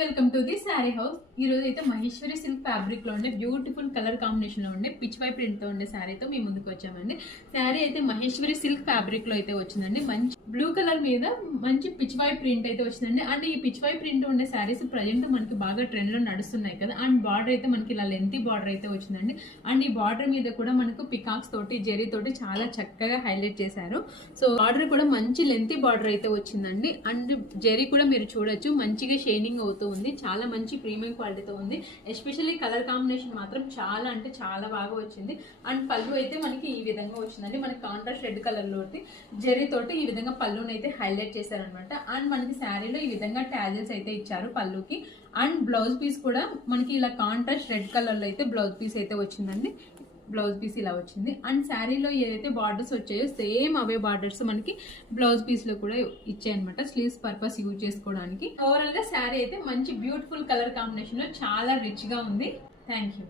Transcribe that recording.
Welcome to the sari house. ఈ రోజు అయితే మహేశ్వరి సిల్క్ ఫ్యాబ్రిక్ లో ఉండే బ్యూటిఫుల్ కలర్ కాంబినేషన్ లో ఉండే పిచ్ వై ప్రింట్ తో ఉండే శారీతో మీ ముందుకు వచ్చామండి. శారీ అయితే మహేశ్వరి సిల్క్ ఫ్యాబ్రిక్ లో అయితే వచ్చిందండి. మంచి బ్లూ కలర్ మీద మంచి పిచ్ వై ప్రింట్ అయితే వచ్చిందండి. అండ్ ఈ పిచ్ వై ప్రింట్ ఉండే శారీస్ ప్రజెంట్ మనకి బాగా ట్రెండ్ లో నడుస్తున్నాయి కదా. అండ్ బార్డర్ అయితే మనకి ఇలా లెంతీ బార్డర్ అయితే వచ్చిందండి. అండ్ ఈ బార్డర్ మీద కూడా మనకు పికాక్స్ తోటి జెరీ తోటి చాలా చక్కగా హైలైట్ చేశారు. సో బార్డర్ కూడా మంచి లెంతీ బార్డర్ అయితే వచ్చిందండి. అండ్ జెరీ కూడా మీరు చూడొచ్చు మంచిగా షైనింగ్ అవుతూ ఉంది. చాలా మంచి ప్రీమియం క్వాలిటీతో ఉంది. ఎస్పెషల్లీ కలర్ కాంబినేషన్ మాత్రం చాలా అంటే చాలా బాగా వచ్చింది. అండ్ పళ్ళు అయితే మనకి ఈ విధంగా వచ్చిందండి. మనకి కాంట్రాస్ట్ రెడ్ కలర్ లోటి జెరీ తోటి ఈ విధంగా పళ్ళుని అయితే హైలైట్ చేశారనమాట. అండ్ మనకి శారీలో ఈ విధంగా టాజిల్స్ అయితే ఇచ్చారు పళ్ళుకి. అండ్ బ్లౌజ్ పీస్ కూడా మనకి ఇలా కాంట్రాస్ట్ రెడ్ కలర్ లో అయితే బ్లౌజ్ పీస్ అయితే వచ్చిందండి. బ్లౌజ్ పీస్ ఇలా వచ్చింది. అండ్ శారీలో ఏదైతే బార్డర్స్ వచ్చాయో సేమ్ అవే బార్డర్స్ మనకి బ్లౌజ్ పీస్ లో కూడా ఇచ్చాయనమాట. స్లీవ్స్ పర్పస్ యూజ్ చేసుకోవడానికి. ఓవరాల్ గా శారీ అయితే మంచి బ్యూటిఫుల్ కలర్ కాంబినేషన్ లో చాలా రిచ్ గా ఉంది. Thank you.